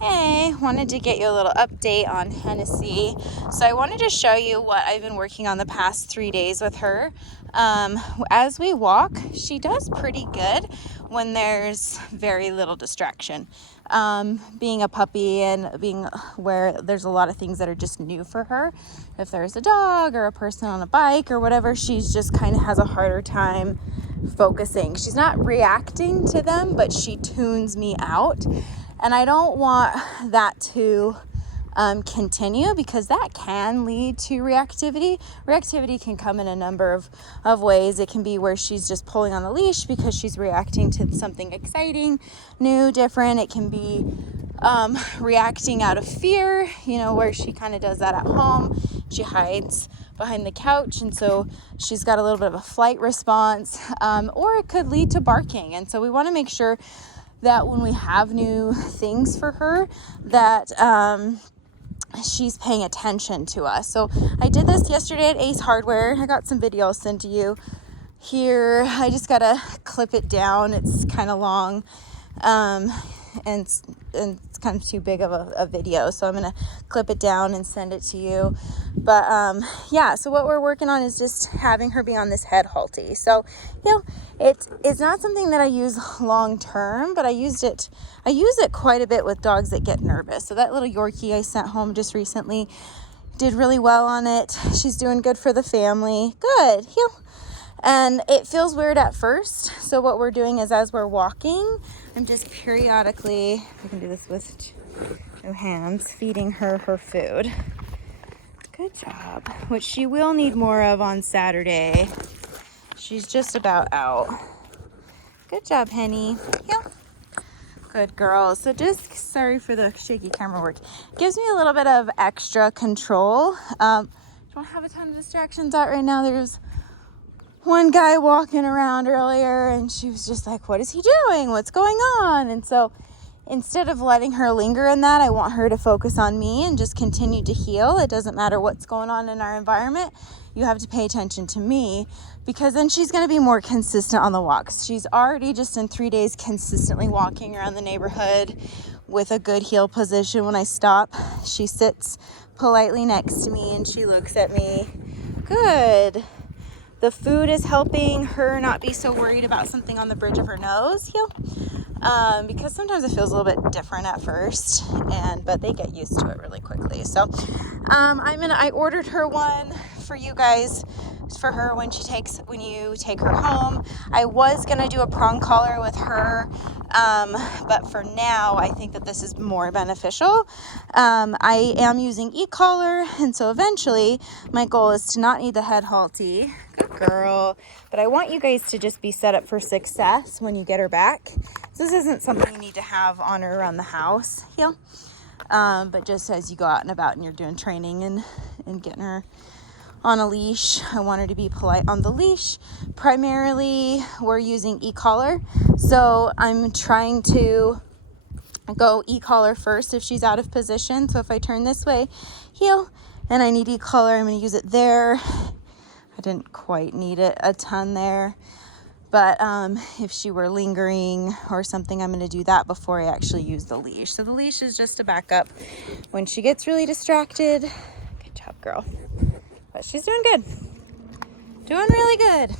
Hey, wanted to get you a little update on Hennessy. So I wanted to show you what I've been working on the past 3 days with her. As we walk, she does pretty good when there's very little distraction. Being a puppy and being where there's a lot of things that are just new for her. If there's a dog or a person on a bike or whatever, she's just kind of has a harder time focusing. She's not reacting to them, but she tunes me out. And I don't want that to continue, because that can lead to reactivity. Reactivity can come in a number of ways. It can be where she's just pulling on the leash because she's reacting to something exciting, new, different. It can be reacting out of fear, where she kind of does that at home. She hides behind the couch, and so she's got a little bit of a flight response, or it could lead to barking. And so we want to make sure that when we have new things for her, that she's paying attention to us. So I did this yesterday at Ace Hardware. I got some videos sent to you here. I just gotta clip it down. It's kind of long, and it's kind of too big of a video, so I'm gonna clip it down and send it to you. But so what we're working on is just having her be on this head halty. So it's not something that I use long term, but I use it quite a bit with dogs that get nervous. So that little Yorkie I sent home just recently did really well on it. She's doing good for the family. Good. And it feels weird at first. So what we're doing is, as we're walking, I'm just periodically, I can do this with two hands, feeding her food. Good job. Which she will need more of on Saturday. She's just about out. Good job, Henny. Good girl. So just, sorry for the shaky camera work. Gives me a little bit of extra control. Don't have a ton of distractions out right now. There's one guy walking around earlier, and she was just like, what is he doing? What's going on? And so instead of letting her linger in that, I want her to focus on me and just continue to heal. It doesn't matter what's going on in our environment. You have to pay attention to me, because then she's going to be more consistent on the walks. She's already just in 3 days consistently walking around the neighborhood with a good heel position. When I stop, she sits politely next to me and she looks at me. Good. The food is helping her not be so worried about something on the bridge of her nose, because sometimes it feels a little bit different at first, but they get used to it really quickly. So I ordered her one for you guys, for her when you take her home. I was gonna do a prong collar with her, but for now I think that this is more beneficial. I am using e-collar, and so eventually my goal is to not need the head halty. Good girl. But I want you guys to just be set up for success when you get her back. So this isn't something you need to have on her around the house, but just as you go out and about and you're doing training and getting her on a leash, I want her to be polite on the leash. Primarily, we're using e-collar, so I'm trying to go e-collar first if she's out of position. So if I turn this way, heel, and I need e-collar, I'm going to use it there. I didn't quite need it a ton there, but if she were lingering or something, I'm going to do that before I actually use the leash. So the leash is just a backup when she gets really distracted. Good job, girl. But she's doing good. Doing really good.